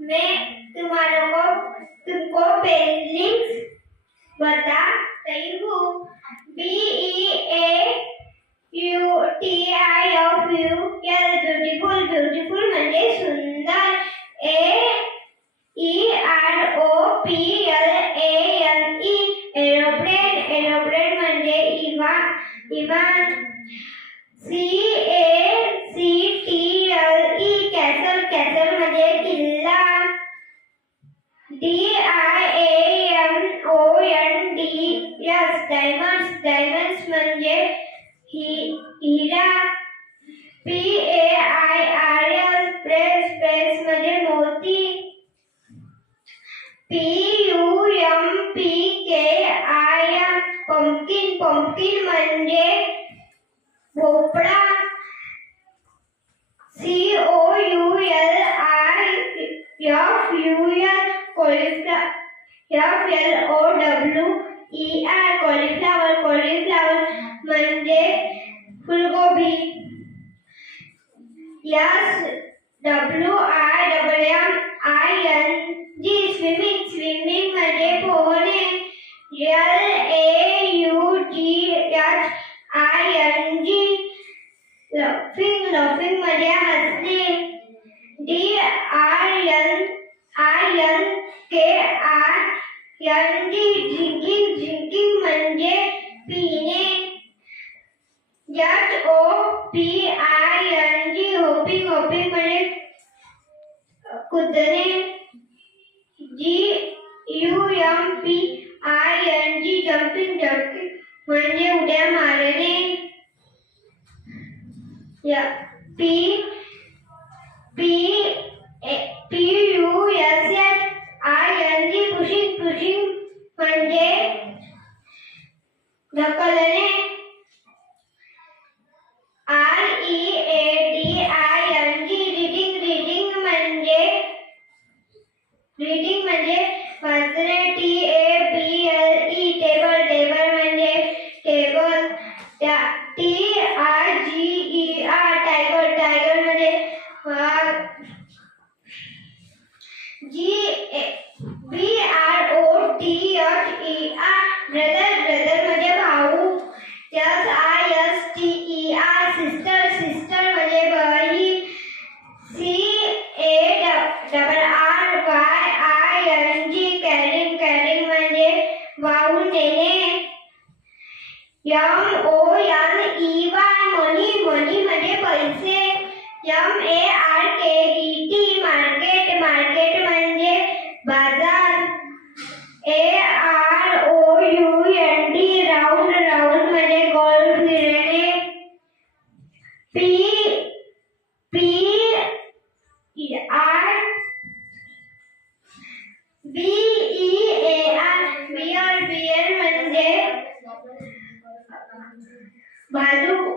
मैं तुमको पेलिंग्स बता रही हूँ। BEAUTIFUL ब्युटिफुल म्हणजे सुंदर. EROPLANE एरोप्लेन म्हणजे विमान. CASTLE कॅसल म्हणजे किल्ला. DIAMONDS डायमंड्स म्हणजे हिरा. PAIRS स्पेस म्हणजे मोती. PUMPKIN पंपकिन म्हणजे भोपळा. कॉलीफ्लॉवर म्हणजे फुलगोबी. स्विमिंग म्हणजे पोहणे. LAUGHING म्हणजे हसणे. DRINKING म्हणजे पिणे. HOPING म्हणजे कुदणे. JUMPING म्हणजे उड्या मारणे. पुशिंग म्हणजे ढकलणे. रीडिंग म्हणजे वाचणे. टेबल म्हणजे टेबल. टायगर म्हणजे वाघ. ब्रदर म्हणजे भाऊ. सिस्टर म्हणजे बहीण. कॅरिंग म्हणजे वाहून नेणे. MONEY म्हणजे पैसे. MARKET म्हणजे बाजार. राऊंड म्हणजे गोल फिरणे. BEAR म्हणजे भालू.